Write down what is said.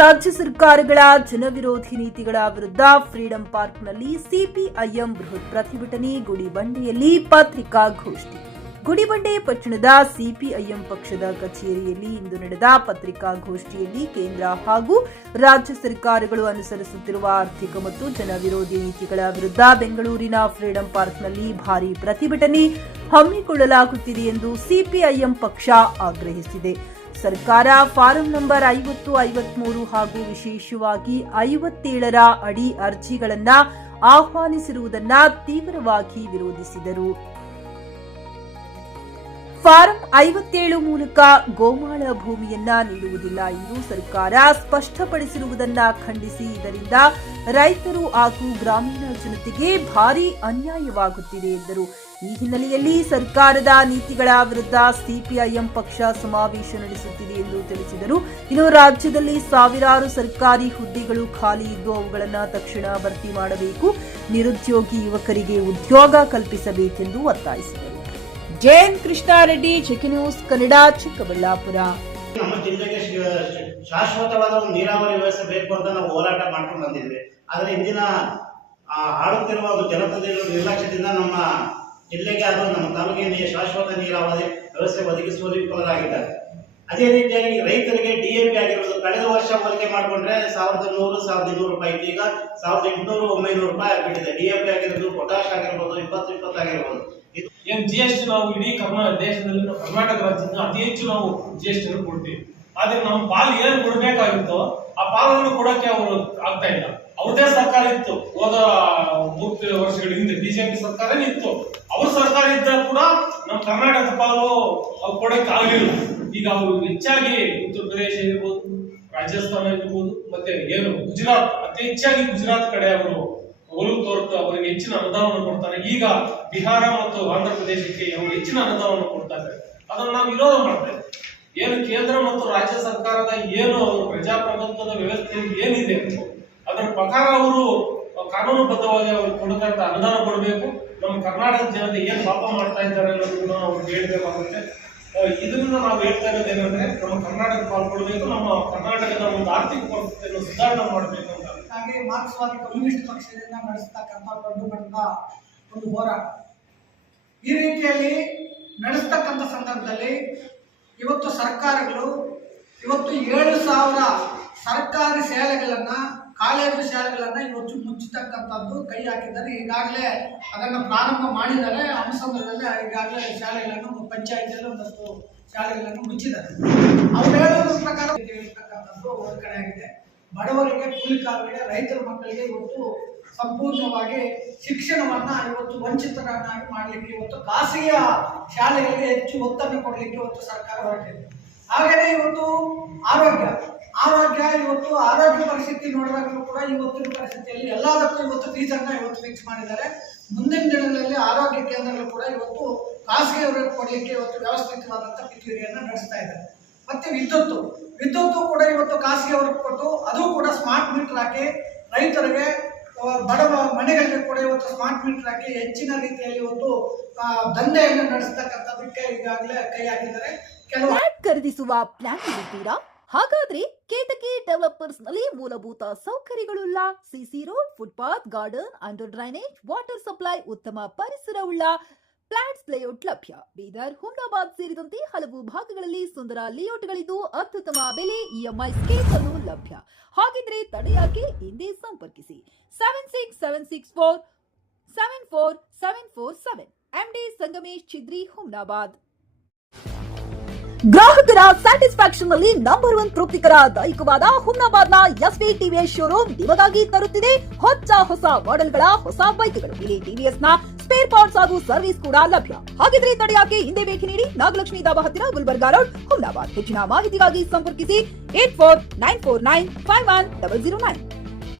ರಾಜ್ಯ ಸರ್ಕಾರಗಳ ಜನವಿರೋಧಿ ನೀತಿಗಳ ವಿರುದ್ಧ ಫ್ರೀಡಂ ಪಾರ್ಕ್ನಲ್ಲಿ ಸಿಪಿಐಎಂ ಬೃಹತ್ ಪ್ರತಿಭಟನೆ. ಗುಡಿಬಂಡೆಯಲ್ಲಿ ಪತ್ರಿಕಾಗೋಷ್ಠಿ. ಗುಡಿಬಂಡೆ ಪಟ್ಟಣದ ಸಿಪಿಐಎಂ ಪಕ್ಷದ ಕಚೇರಿಯಲ್ಲಿ ಇಂದು ನಡೆದ ಪತ್ರಿಕಾಗೋಷ್ಠಿಯಲ್ಲಿ ಕೇಂದ್ರ ಹಾಗೂ ರಾಜ್ಯ ಸರ್ಕಾರಗಳು ಅನುಸರಿಸುತ್ತಿರುವ ಆರ್ಥಿಕ ಮತ್ತು ಜನವಿರೋಧಿ ನೀತಿಗಳ ವಿರುದ್ಧ ಬೆಂಗಳೂರಿನ ಫ್ರೀಡಂ ಪಾರ್ಕ್ನಲ್ಲಿ ಭಾರೀ ಪ್ರತಿಭಟನೆ ಹಮ್ಮಿಕೊಳ್ಳಲಾಗುತ್ತಿದೆ ಎಂದು ಸಿಪಿಐಎಂ ಪಕ್ಷ ಆಗ್ರಹಿಸಿದೆ. ಸರ್ಕಾರ ಫಾರಂ ನಂಬರ್ 50, 53 ಹಾಗೂ ವಿಶೇಷವಾಗಿ 57ರ ಅಡಿ ಅರ್ಜಿಗಳನ್ನು ಆಹ್ವಾನಿಸಿರುವುದನ್ನು ತೀವ್ರವಾಗಿ ವಿರೋಧಿಸಿದರು. ಫಾರಂ 57 ಮೂಲಕ ಗೋಮಾಳ ಭೂಮಿಯನ್ನ ನೀಡುವುದಿಲ್ಲ ಎಂದು ಸರ್ಕಾರ ಸ್ಪಷ್ಟಪಡಿಸಿರುವುದನ್ನು ಖಂಡಿಸಿ ಇದರಿಂದ ರೈತರು ಹಾಗೂ ಗ್ರಾಮೀಣ ಜನತೆಗೆ ಭಾರೀ ಅನ್ಯಾಯವಾಗುತ್ತಿದೆ ಎಂದರು. ಈ ಹಿನ್ನೆಲೆಯಲ್ಲಿ ಸರ್ಕಾರದ ನೀತಿಗಳ ವಿರುದ್ಧ ಸಿಪಿಐಎಂ ಪಕ್ಷ ಸಮಾವೇಶ ನಡೆಸುತ್ತಿದೆ ಎಂದು ತಿಳಿಸಿದರು. ಇನ್ನು ರಾಜ್ಯದಲ್ಲಿ ಸಾವಿರಾರು ಸರ್ಕಾರಿ ಹುದ್ದೆಗಳು ಖಾಲಿ ಇದ್ದು ಅವುಗಳನ್ನು ತಕ್ಷಣ ಭರ್ತಿ ಮಾಡಬೇಕು, ನಿರುದ್ಯೋಗಿ ಯುವಕರಿಗೆ ಉದ್ಯೋಗ ಕಲ್ಪಿಸಬೇಕೆಂದು ಒತ್ತಾಯಿಸಿದರು. JN Krishna Reddy, check news Kannada, Chikkaballapur. ನಮ್ಮ ಜಿಲ್ಲೆಗೆ ಶಾಶ್ವತವಾದ ಒಂದು ನೀರಾವರಿ ವ್ಯವಸ್ಥೆ ಬೇಕು ಅಂತ ನಾವು ಹೋರಾಟ ಮಾಡ್ಕೊಂಡು ಬಂದಿದ್ವಿ. ಆದರೆ ಇಂದಿನ ಆಳುತ್ತಿರುವ ಒಂದು ಜನಪ್ರತಿನಿಧಿಗಳ ನಿರ್ಲಕ್ಷ್ಯದಿಂದ ನಮ್ಮ ಜಿಲ್ಲೆಗೆ ಅದು ನಮ್ಮ ತಾಲೂಕಿಗೆ ಶಾಶ್ವತ ನೀರಾವರಿ ವ್ಯವಸ್ಥೆ ಒದಗಿಸುವಲ್ಲಿ ವಿಫಲರಾಗಿದ್ದಾರೆ. ಅದೇ ರೀತಿಯಾಗಿ ರೈತರಿಗೆ DAP ಆಗಿರೋದು ಕಳೆದ ವರ್ಷ ಹೋಲಿಕೆ ಮಾಡಿಕೊಂಡ್ರೆ 1100-1200 ರೂಪಾಯಿ, ಈಗ 1800-1900 ರೂಪಾಯಿ ಆಗಿಬಿಟ್ಟಿದೆ. DAP ಆಗಿರೋದು, ಪೊಟಾಶ್ ಆಗಿರ್ಬೋದು, 20 ಆಗಿರ್ಬೋದು. ಏನ್ GST ನಾವು ಇಡೀ ದೇಶದಲ್ಲಿ ಕರ್ನಾಟಕ ರಾಜ್ಯದಿಂದ ಅತಿ ಹೆಚ್ಚು ನಾವು GST ಅನ್ನು ಕೊಡ್ತೀವಿ. ಆದ್ರೆ ನಮ್ಮ ಪಾಲು ಏನ್ ಕೊಡ್ಬೇಕಾಗಿತ್ತು ಆ ಪಾಲನ್ನು ಕೊಡಕ್ಕೆ ಅವರು ಆಗ್ತಾ ಇಲ್ಲ. ಅವ್ರದೇ ಸರ್ಕಾರ ಇತ್ತು ಹೋದ 3 ವರ್ಷಗಳ ಹಿಂದೆ, ಬಿಜೆಪಿ ಸರ್ಕಾರನೇ ಇತ್ತು. ಅವ್ರ ಸರ್ಕಾರ ಇದ್ದ ಕೂಡ ನಮ್ಮ ಕರ್ನಾಟಕ ಪಾಲು ಅವ್ರು ಕೊಡಕ್ಕೆ ಆಗಲಿಲ್ಲ. ಈಗ ಅವರು ಹೆಚ್ಚಾಗಿ ಉತ್ತರ ಪ್ರದೇಶ ಇರ್ಬೋದು, ರಾಜಸ್ಥಾನ ಇರ್ಬೋದು, ಮತ್ತೆ ಏನು ಗುಜರಾತ್, ಅತಿ ಹೆಚ್ಚಾಗಿ ಗುಜರಾತ್ ಕಡೆ ಅವರು ಒಲವು ತೋರ್ತು ಅವರಿಗೆ ಹೆಚ್ಚಿನ ಅನುದಾನವನ್ನು ಕೊಡ್ತಾರೆ. ಈಗ ಬಿಹಾರ ಮತ್ತು ಆಂಧ್ರ ಪ್ರದೇಶಕ್ಕೆ ಅವರು ಹೆಚ್ಚಿನ ಅನುದಾನವನ್ನು ಕೊಡ್ತಾ ಇದ್ದಾರೆ. ಅದನ್ನು ನಾವು ವಿರೋಧ ಮಾಡ್ತೇವೆ. ಏನು ಕೇಂದ್ರ ಮತ್ತು ರಾಜ್ಯ ಸರ್ಕಾರದ ಏನು ಅವರು ಪ್ರಜಾಪ್ರಭುತ್ವದ ವ್ಯವಸ್ಥೆ ಏನಿದೆ ಅದರ ಪ್ರಕಾರ ಅವರು ಕಾನೂನುಬದ್ಧವಾಗಿ ಅವರು ಕೊಡತಕ್ಕ ಅನುದಾನ ಕೊಡಬೇಕು. ನಮ್ಮ ಕರ್ನಾಟಕ ಜನತೆ ಏನು ಪಾಪ ಮಾಡ್ತಾ ಇದ್ದಾರೆ ಅನ್ನೋದನ್ನ ನಾವು ಹೇಳಬೇಕಾಗುತ್ತೆ. ಇದರಿಂದ ನಾವು ಹೇಳ್ತಾ ಇರೋದು ಏನಂದ್ರೆ ನಮ್ಮ ಕರ್ನಾಟಕ ಪಾಲ್ಗೊಳ್ಬೇಕು, ನಮ್ಮ ಕರ್ನಾಟಕದ ಒಂದು ಆರ್ಥಿಕ ಪರಿಸ್ಥಿತಿಯನ್ನು ಸುಧಾರಣೆ ಮಾಡಬೇಕು ಅಂತ. ಹಾಗೆ ಮಾರ್ಕ್ಸ್ವಾದಿ ಕಮ್ಯುನಿಸ್ಟ್ ಪಕ್ಷದಿಂದ ನಡೆಸತಕ್ಕಂಥ ದೊಡ್ಡ ಮಟ್ಟದ ಒಂದು ಹೋರಾಟ. ಈ ರೀತಿಯಲ್ಲಿ ನಡೆಸ್ತಕ್ಕಂಥ ಸಂದರ್ಭದಲ್ಲಿ ಇವತ್ತು ಸರ್ಕಾರಗಳು 7,000 ಸರ್ಕಾರಿ ಶಾಲೆಗಳನ್ನ, ಕಾಲೇಜು ಶಾಲೆಗಳನ್ನ ಇವತ್ತು ಮುಚ್ಚತಕ್ಕಂಥದ್ದು ಕೈ ಹಾಕಿದ್ದಾರೆ. ಈಗಾಗಲೇ ಅದನ್ನು ಪ್ರಾರಂಭ ಮಾಡಿದ್ದಾರೆ. ಹಂಸಂದ್ರದಲ್ಲಿ ಈಗಾಗಲೇ ಶಾಲೆಗಳನ್ನು, ಪಂಚಾಯತಿಯಲ್ಲಿ ಒಂದಷ್ಟು ಶಾಲೆಗಳನ್ನು ಮುಚ್ಚಿದ್ದಾರೆ. ಅವ್ರು ಹೇಳೋದ್ರ ಪ್ರಕಾರ ಇರ್ತಕ್ಕಂಥದ್ದು ಒಂದು ಕಡೆ ಆಗಿದೆ. ಬಡವರಿಗೆ, ಕೂಲಿಕಾರರಿಗೆ, ರೈತರ ಮಕ್ಕಳಿಗೆ ಇವತ್ತು ಸಂಪೂರ್ಣವಾಗಿ ಶಿಕ್ಷಣವನ್ನ ಇವತ್ತು ವಂಚಿತರನ್ನಾಗಿ ಮಾಡಲಿಕ್ಕೆ ಇವತ್ತು ಖಾಸಗಿಯ ಶಾಲೆಗಳಿಗೆ ಹೆಚ್ಚು ಒತ್ತನ್ನು ಕೊಡಲಿಕ್ಕೆ ಇವತ್ತು ಸರ್ಕಾರ ಹೊರಟಿದೆ. ಹಾಗೆಯೇ ಇವತ್ತು ಆರೋಗ್ಯ ಇವತ್ತು ಆರೋಗ್ಯ ಪರಿಸ್ಥಿತಿ ನೋಡಿದಾಗಲೂ ಕೂಡ ಇವತ್ತಿನ ಪರಿಸ್ಥಿತಿಯಲ್ಲಿ ಎಲ್ಲದಕ್ಕೂ ಇವತ್ತು ಫೀಸನ್ನು ಇವತ್ತು ಫಿಕ್ಸ್ ಮಾಡಿದ್ದಾರೆ. ಮುಂದಿನ ದಿನಗಳಲ್ಲಿ ಆರೋಗ್ಯ ಕೇಂದ್ರಗಳು ಕೂಡ ಇವತ್ತು ಖಾಸಗಿಯವರಿಗೆ ಕೊಡಲಿಕ್ಕೆ ಇವತ್ತು ವ್ಯವಸ್ಥಿತವಾದಂಥ ಪಿತೂರಿಯನ್ನು ನಡೆಸ್ತಾ ಇದ್ದಾರೆ. ಮತ್ತೆ ವಿದ್ಯುತ್ತು ಕೂಡ ಇವತ್ತು ಖಾಸಗಿಯವರಿಗೆ ಕೊಟ್ಟು ಅದು ಕೂಡ ಸ್ಮಾರ್ಟ್ ಮೀಟರ್ ಹಾಕಿ ರೈತರಿಗೆ, ಬಡವ ಮನೆಗಳಿಗೆ ಕೂಡ ಇವತ್ತು ಸ್ಮಾರ್ಟ್ ಮೀಟರ್ ಹಾಕಿ ಹೆಚ್ಚಿನ ರೀತಿಯಲ್ಲಿ ಇವತ್ತು ದಂಧೆಯನ್ನು ನಡೆಸತಕ್ಕಂಥದಕ್ಕೆ ಈಗಾಗಲೇ ಕೈ ಹಾಕಿದ್ದಾರೆ. ಕೆಲವು ಖರೀದಿಸುವ ಪ್ಲಾನ್ ಇರುತ್ತೀರಾ? ಹಾಗಾದ್ರೆ ಕೇತಕಿ ಡೆವಲಪರ್ಸ್ ನಲ್ಲಿ ಮೂಲಭೂತ ಸೌಕರ್ಯಗಳುಳ್ಳ CC road, footpath, garden, under drainage, water supply, ಉತ್ತಮ ಪರಿಸರವುಳ್ಳ ಫ್ಲಾಟ್ಸ್ ಲೇಔಟ್ ಲಭ್ಯ. ಬೀದರ್, ಹುಮ್ನಾಬಾದ್ ಸೇರಿದಂತೆ ಹಲವು ಭಾಗಗಳಲ್ಲಿ ಸುಂದರ ಲೇಔಟ್ಗಳಿದ್ದು ಅತ್ಯುತ್ತಮ ಬೆಲೆ, EMI ಸ್ಕೀಮ್ಸ್ ಅನ್ನು ಲಭ್ಯ. ಹಾಗಿದ್ರೆ ತಡೆಯಾಕೆ? ಹಿಂದೆ ಸಂಪರ್ಕಿಸಿ 7676474747. MD ಸಂಗಮೇಶ್ ಚಿದ್ರಿ, ಹುಮ್ನಾಬಾದ್. ಗ್ರಾಹಕರ ಸ್ಯಾಟಿಸ್ಫ್ಯಾಕ್ಷನ್ ನಲ್ಲಿ ನಂಬರ್ 1 ತೃಪ್ತಿಕರ ದೈಹಿಕವಾದ ಹುಮ್ನಾಬಾದ್ನ SV TVS ಶೋರೂಮ್ ನಿಮಗಾಗಿ ತರುತ್ತಿದೆ ಹೊಸ ಮಾಡೆಲ್ಗಳ ಹೊಸ ಬೈಕ್ಗಳು. ಇಲ್ಲಿ TVS ನ ಸ್ಪೇರ್ ಪಾರ್ಟ್ಸ್ ಹಾಗೂ ಸರ್ವಿಸ್ ಕೂಡ ಲಭ್ಯ. ಹಾಗಿದ್ರೆ ತಡೆಯಾಕೆ? ಹಿಂದೆ ಭೇಟಿ ನೀಡಿ, ನಾಗಲಕ್ಷ್ಮಿ ಧಾಬಾ ಹತ್ತಿರ, ಗುಲ್ಬರ್ಗಾ ರೋಡ್, ಹುಮ್ನಾಬಾದ್. ಹೆಚ್ಚಿನ ಮಾಹಿತಿಗಾಗಿ ಸಂಪರ್ಕಿಸಿ 8494951009.